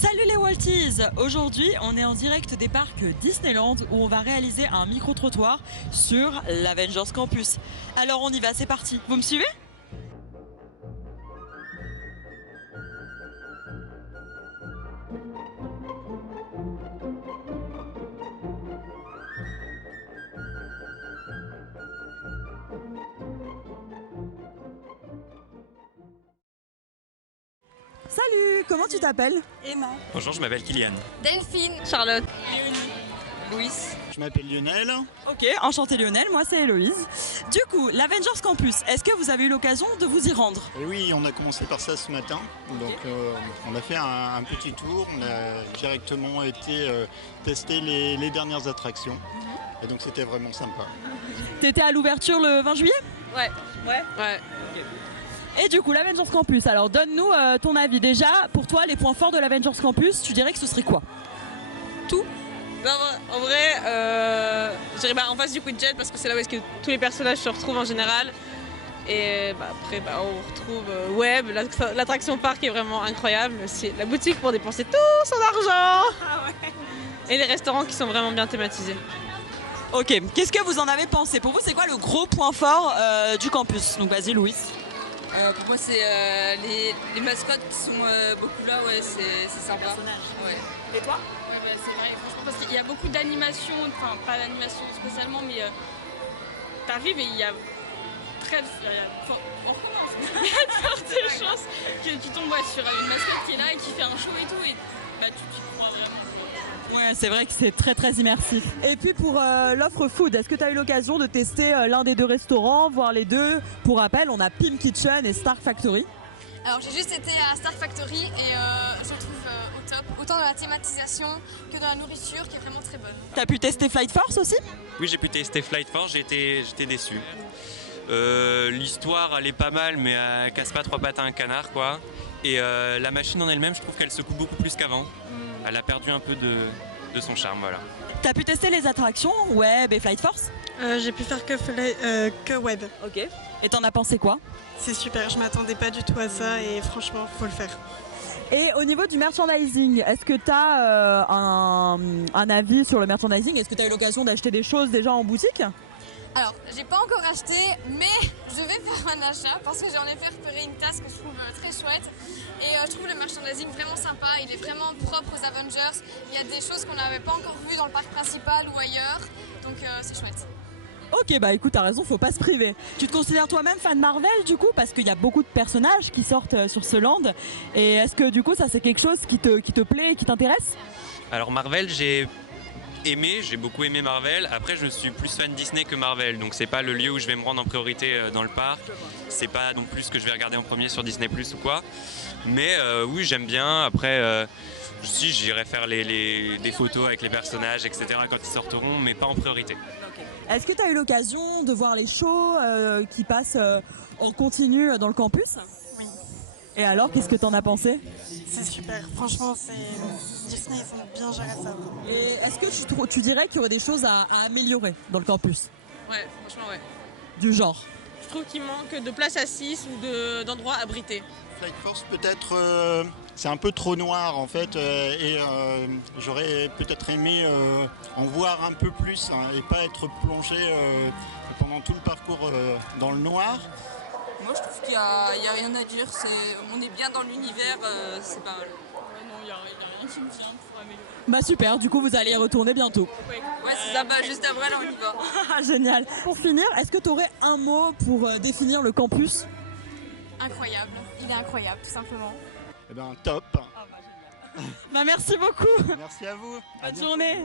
Salut les Walties! Aujourd'hui, on est en direct des parcs Disneyland où on va réaliser un micro-trottoir sur l'Avengers Campus. Alors on y va, c'est parti. Vous me suivez? Salut, comment tu t'appelles? Emma. Bonjour, je m'appelle Kylian. Delphine. Charlotte. Louis. Je m'appelle Lionel. Ok, enchanté Lionel, moi c'est Héloïse. Du coup, l'Avengers Campus, est-ce que vous avez eu l'occasion de vous y rendre? Et oui, on a commencé par ça ce matin. Donc on a fait un petit tour. On a directement été tester les dernières attractions. Et donc c'était vraiment sympa. T'étais à l'ouverture le 20 juillet? Ouais. Ouais. Et du coup, l'Avengers Campus, alors donne-nous ton avis. Déjà, pour toi, les points forts de l'Avengers Campus, tu dirais que ce serait quoi? Tout. Non, en vrai, je dirais en face du Quidditch parce que c'est là où est-ce que tous les personnages se retrouvent en général. Et après, on retrouve Web, l'attraction parc est vraiment incroyable. C'est la boutique pour dépenser tout son argent. Et les restaurants qui sont vraiment bien thématisés. Ok, qu'est-ce que vous en avez pensé? Pour vous, c'est quoi le gros point fort du campus? Donc vas-y, Louis. Pour moi, c'est les mascottes qui sont beaucoup là, ouais, c'est sympa. Ouais. Et toi? Ouais, c'est vrai, franchement, parce qu'il y a beaucoup d'animations, enfin pas d'animation spécialement, mais t'arrives et il y a on recommence. Il y a de fortes chances que tu tombes sur une mascotte qui est là et qui fait un show et tout, et tu t'y crois vraiment. Ouais, c'est vrai que c'est très très immersif. Et puis pour l'offre food, est-ce que tu as eu l'occasion de tester l'un des deux restaurants, voire les deux? Pour rappel, on a Pim Kitchen et Star Factory. Alors j'ai juste été à Star Factory et je le trouve au top, autant dans la thématisation que dans la nourriture qui est vraiment très bonne. T'as pu tester Flight Force aussi? Oui, j'ai pu tester Flight Force, j'étais déçu. L'histoire, elle est pas mal, mais elle casse pas trois pattes à un canard, quoi. Et la machine en elle-même, je trouve qu'elle secoue beaucoup plus qu'avant. Elle a perdu un peu de son charme, voilà. T'as pu tester les attractions Web et Flight Force? J'ai pu faire que Web. Ok. Et t'en as pensé quoi? C'est super, je m'attendais pas du tout à ça et franchement, faut le faire. Et au niveau du merchandising, est-ce que tu as un avis sur le merchandising? Est-ce que tu as eu l'occasion d'acheter des choses déjà en boutique? Alors, j'ai pas encore acheté, mais je vais faire un achat parce que j'en ai fait repérer une tasse que je trouve très chouette. Et je trouve le merchandising vraiment sympa, il est vraiment propre aux Avengers. Il y a des choses qu'on n'avait pas encore vues dans le parc principal ou ailleurs, donc c'est chouette. Ok, bah écoute, t'as raison, faut pas se priver. Tu te considères toi-même fan Marvel du coup? Parce qu'il y a beaucoup de personnages qui sortent sur ce land. Et est-ce que du coup ça c'est quelque chose qui te plaît et qui t'intéresse? Alors Marvel, j'ai beaucoup aimé Marvel. Après, je suis plus fan Disney que Marvel, donc c'est pas le lieu où je vais me rendre en priorité dans le parc. C'est pas non plus ce que je vais regarder en premier sur Disney Plus ou quoi. Mais oui, j'aime bien. Après, si j'irai faire des photos avec les personnages, etc. quand ils sortiront, mais pas en priorité. Est-ce que tu as eu l'occasion de voir les shows qui passent en continu dans le campus? Oui. Et alors, qu'est-ce que t'en as pensé? C'est super, franchement, Disney, ils ont bien géré ça. Et est-ce que tu dirais qu'il y aurait des choses à améliorer dans le campus? Ouais, franchement, ouais. Du genre? Je trouve qu'il manque de place assise ou d'endroits abrités. Flight Force peut-être, c'est un peu trop noir en fait. Et j'aurais peut-être aimé en voir un peu plus et pas être plongé pendant tout le parcours dans le noir. Moi je trouve qu'il y a rien à dire, on est bien dans l'univers, c'est pas mal. Non, il n'y a rien qui me vient pour améliorer. Bah super, du coup vous allez y retourner bientôt. Ouais, c'est sympa, juste après là on y va. Ah, génial. Pour finir, est-ce que tu aurais un mot pour définir le campus? Incroyable, il est incroyable tout simplement. Eh ben top. Bah merci beaucoup. Merci à vous. À Bonne bientôt. journée.